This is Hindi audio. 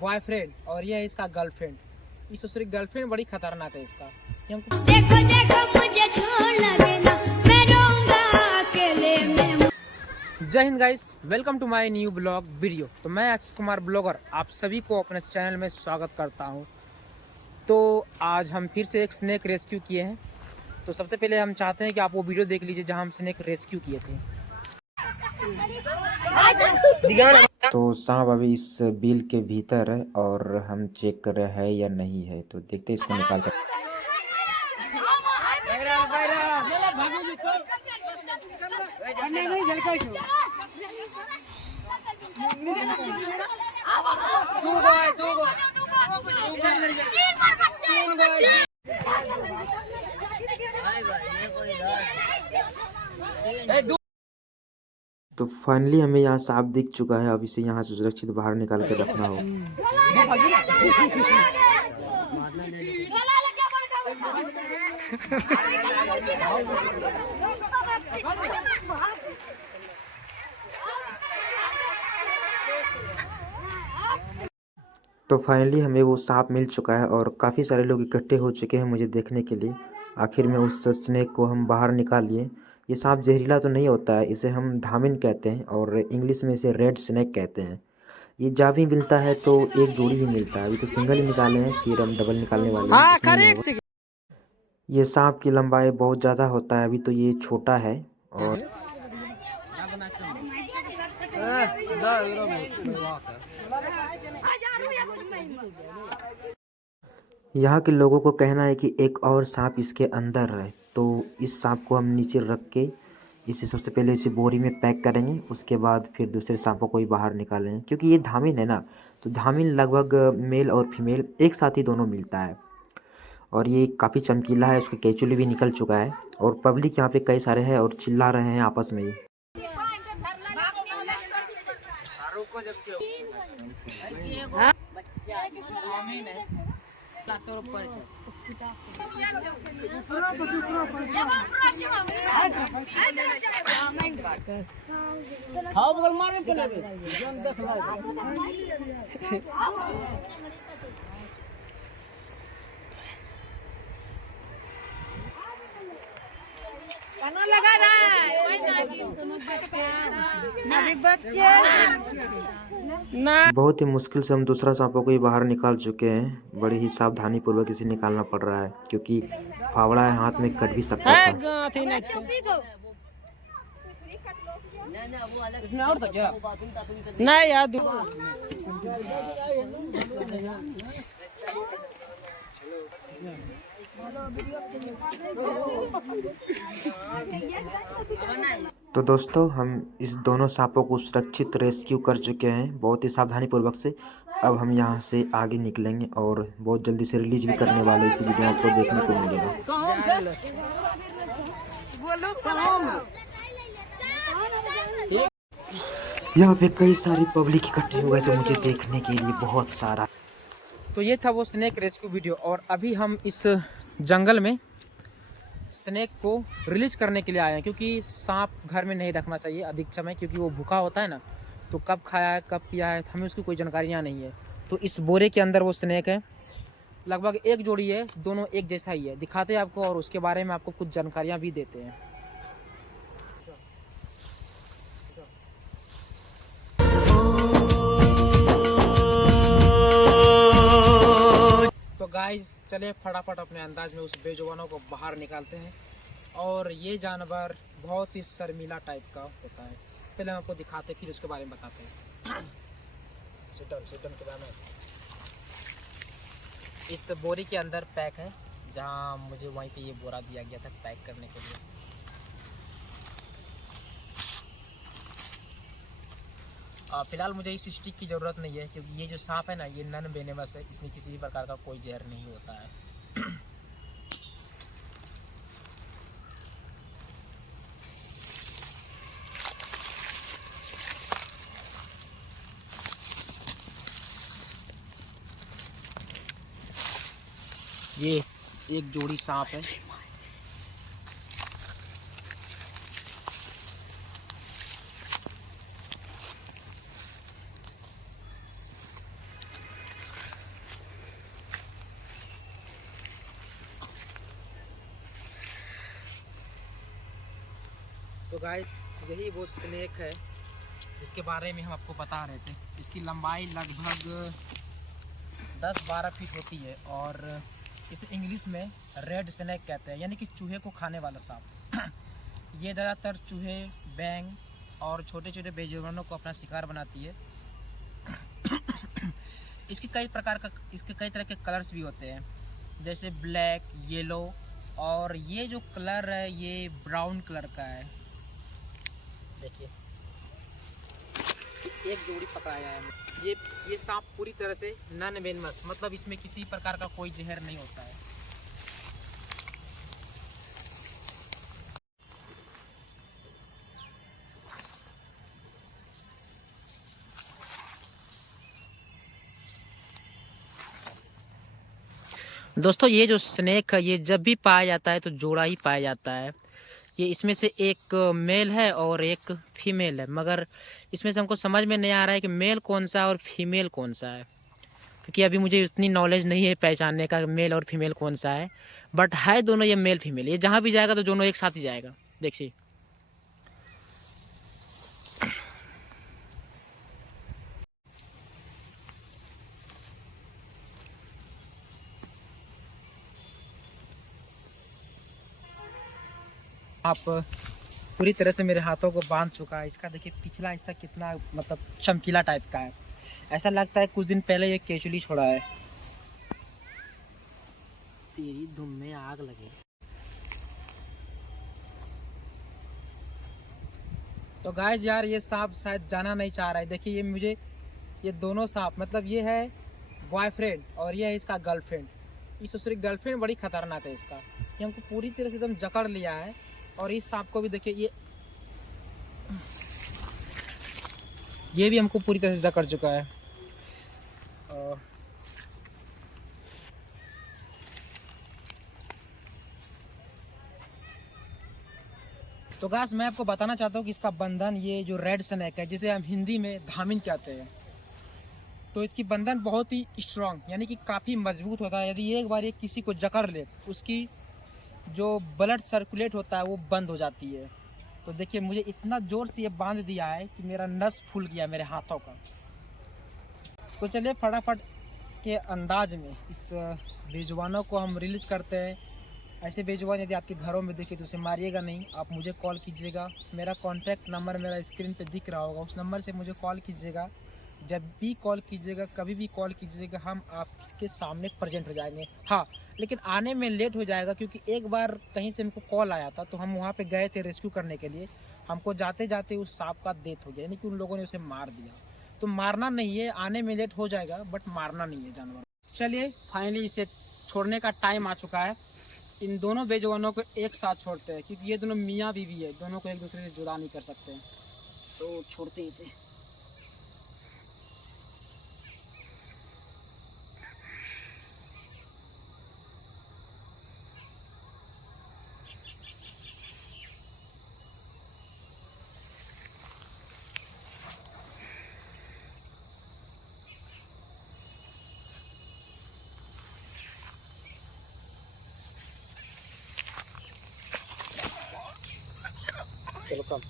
बॉयफ्रेंड और ये है इसका गर्लफ्रेंड। इस दूसरी गर्लफ्रेंड बड़ी खतरनाक है इसका। देखो देखो मुझे छोड़ ना देना, मैं रहूंगा अकेले में। जय हिंद guys, welcome to my new blog video. तो मैं आशीष कुमार ब्लॉगर आप सभी को अपने चैनल में स्वागत करता हूं। तो आज हम फिर से एक स्नेक रेस्क्यू किए हैं। तो सबसे पहले हम चाहते हैं कि आप वो वीडियो देख लीजिए जहां हम स्नेक रेस्क्यू किए थे। तो सांप अभी इस बिल के भीतर है और हम चेक कर रहे हैं या नहीं है। तो देखते हैं इसको निकाल कर। तो फाइनली हमें यहाँ सांप दिख चुका है। अब इसे यहाँ से सुरक्षित बाहर निकाल के रखना हो। तो फाइनली हमें वो सांप मिल चुका है और काफ़ी सारे लोग इकट्ठे हो चुके हैं मुझे देखने के लिए। आखिर में उस स्नेक को हम बाहर निकाल लिए। ये सांप जहरीला तो नहीं होता है, इसे हम धामिन कहते हैं और इंग्लिश में इसे रेड स्नेक कहते हैं। ये जब भी मिलता है तो एक जोड़ी ही मिलता है। अभी तो सिंगल ही निकाले हैं, फिर हम डबल निकालने वाले हैं। ये सांप की लंबाई बहुत ज़्यादा होता है। अभी तो ये छोटा है और यहाँ के लोगों को कहना है कि एक और सांप इसके अंदर है। तो इस सांप को हम नीचे रख के इसे सबसे पहले इसे बोरी में पैक करेंगे, उसके बाद फिर दूसरे सांपों को ही बाहर निकालेंगे। क्योंकि ये धामिन है ना, तो धामिन लगभग मेल और फीमेल एक साथ ही दोनों मिलता है। और ये काफ़ी चमकीला है, उसके केचुली भी निकल चुका है और पब्लिक यहाँ पे कई सारे हैं और चिल्ला रहे हैं आपस में ही। बहुत ही मुश्किल से हम दूसरा सांपों को ही बाहर निकाल चुके हैं। बड़ी ही सावधानी पूर्वक इसे निकालना पड़ रहा है क्योंकि फावड़ा है, हाथ में कट भी सकता था। नहीं यार, तो दोस्तों हम इस दोनों सांपों को सुरक्षित रेस्क्यू कर चुके हैं बहुत ही सावधानी पूर्वक से। अब हम यहाँ से आगे निकलेंगे और बहुत जल्दी से रिलीज भी करने वाले इस वीडियो आपको देखने को मिलेगा। यहाँ पे कई सारी पब्लिक इकट्ठे हो गए थे मुझे देखने के लिए, बहुत सारा। तो ये था वो स्नेक रेस्क्यू वीडियो और अभी हम इस जंगल में स्नेक को रिलीज करने के लिए आए हैं। क्योंकि सांप घर में नहीं रखना चाहिए अधिक समय, क्योंकि वो भूखा होता है ना, तो कब खाया है कब पिया है हमें उसकी कोई जानकारियाँ नहीं है। तो इस बोरे के अंदर वो स्नेक है, लगभग एक जोड़ी है, दोनों एक जैसा ही है। दिखाते हैं आपको और उसके बारे में आपको कुछ जानकारियाँ भी देते हैं। तो गाइस चलिए फटाफट अपने अंदाज में उस बेजुबानों को बाहर निकालते हैं। और ये जानवर बहुत ही शर्मीला टाइप का होता है। पहले हम आपको दिखाते फिर उसके बारे में बताते हैं। के बारे में इस बोरी के अंदर पैक है, जहाँ मुझे वहीं पे ये बोरा दिया गया था पैक करने के लिए। फिलहाल मुझे इस स्टिक की ज़रूरत नहीं है क्योंकि ये जो सांप है ना, ये नॉन वेनेमस है, इसमें किसी भी प्रकार का कोई जहर नहीं होता है। ये एक जोड़ी सांप है। तो गाइस यही वो स्नेक है जिसके बारे में हम आपको बता रहे थे। इसकी लंबाई लगभग 10-12 फीट होती है और इसे इंग्लिश में रेड स्नेक कहते हैं, यानी कि चूहे को खाने वाला सांप। ये ज़्यादातर चूहे, बैंग और छोटे छोटे बेजुबानों को अपना शिकार बनाती है। इसके कई तरह के कलर्स भी होते हैं, जैसे ब्लैक, येलो, और ये जो कलर है ये ब्राउन कलर का है। देखिए एक जोड़ी पकड़ाया है। ये सांप पूरी तरह से नॉन वेनमस, मतलब इसमें किसी प्रकार का कोई जहर नहीं होता है। दोस्तों ये जो स्नेक है ये जब भी पाया जाता है तो जोड़ा ही पाया जाता है। ये इसमें से एक मेल है और एक फीमेल है, मगर इसमें से हमको समझ में नहीं आ रहा है कि मेल कौन सा है और फीमेल कौन सा है, क्योंकि अभी मुझे इतनी नॉलेज नहीं है पहचानने का मेल और फीमेल कौन सा है। बट है दोनों ये मेल फीमेल। ये जहाँ भी जाएगा तो दोनों एक साथ ही जाएगा। देखिए आप पूरी तरह से मेरे हाथों को बांध चुका है। इसका देखिए पिछला हिस्सा कितना मतलब चमकीला टाइप का है। ऐसा लगता है कुछ दिन पहले ये केचुली छोड़ा है। तेरी धुम में आग लगे। तो गाइस यार ये सांप शायद जाना नहीं चाह रहा है। देखिए ये दोनों सांप, मतलब ये है बॉयफ्रेंड और ये है इसका गर्लफ्रेंड। इस दूसरी गर्लफ्रेंड बड़ी खतरनाक है इसका। ये हमको पूरी तरह से एकदम जकड़ लिया है। और इस सांप को भी देखिए ये भी हमको पूरी तरह से जकड़ चुका है। तो गाइस मैं आपको बताना चाहता हूँ कि इसका बंधन, ये जो रेड स्नेक है जिसे हम हिंदी में धामिन कहते हैं, तो इसकी बंधन बहुत ही स्ट्रांग यानी कि काफ़ी मजबूत होता है। यदि एक बार ये किसी को जकड़ ले उसकी जो ब्लड सर्कुलेट होता है वो बंद हो जाती है। तो देखिए मुझे इतना ज़ोर से ये बांध दिया है कि मेरा नस फूल गया मेरे हाथों का। तो चलिए फटाफट के अंदाज में इस बेजुबानों को हम रिलीज करते हैं। ऐसे बेजुबान यदि आपके घरों में दिखे तो उसे मारिएगा नहीं, आप मुझे कॉल कीजिएगा। मेरा कॉन्टैक्ट नंबर मेरा स्क्रीन पे दिख रहा होगा, उस नंबर से मुझे कॉल कीजिएगा। जब भी कॉल कीजिएगा, कभी भी कॉल कीजिएगा, हम आपके सामने प्रेजेंट हो जाएंगे। हाँ लेकिन आने में लेट हो जाएगा, क्योंकि एक बार कहीं से हमको कॉल आया था तो हम वहाँ पे गए थे रेस्क्यू करने के लिए। हमको जाते जाते उस सांप का डेथ हो गया, यानी कि उन लोगों ने उसे मार दिया। तो मारना नहीं है, आने में लेट हो जाएगा बट मारना नहीं है जानवर। चलिए फाइनली इसे छोड़ने का टाइम आ चुका है। इन दोनों बेजुबानों को एक साथ छोड़ते हैं, क्योंकि ये दोनों मियाँ बीवी है, दोनों को एक दूसरे से जुदा नहीं कर सकते। तो छोड़ते हैं इसे। चलो कम